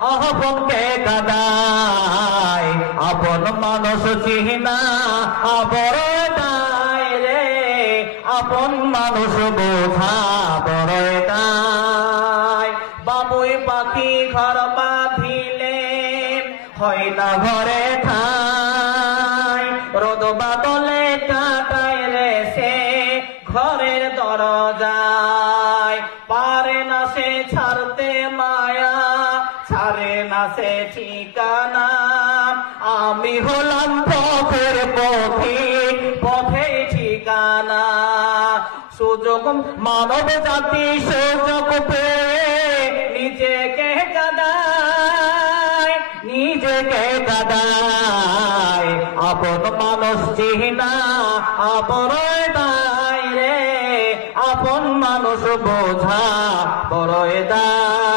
আপনকে কাদায় আপন মানুষ চিহ্না বড় দায় রে আপন মানুষ বোঝা বড় দায় বাবুই পাখি ঘর বাঁধিলে হয় না ঘরে ঠাই রোদ বাদলে কাটায় রে সে ঘরের দরজায় পারে না সে ছাড়তে মায়া ছাড়ে না সে ঠিকানা আমি হলাম পথের পথিক পথে ঠিকানা সুযোগ মানব জাতি সুযোগ পেয়ে নিজেকে কাদায় আপন মানুষ চিহ্না বড় দায় রে আপন মানুষ বোঝা বড় দায়।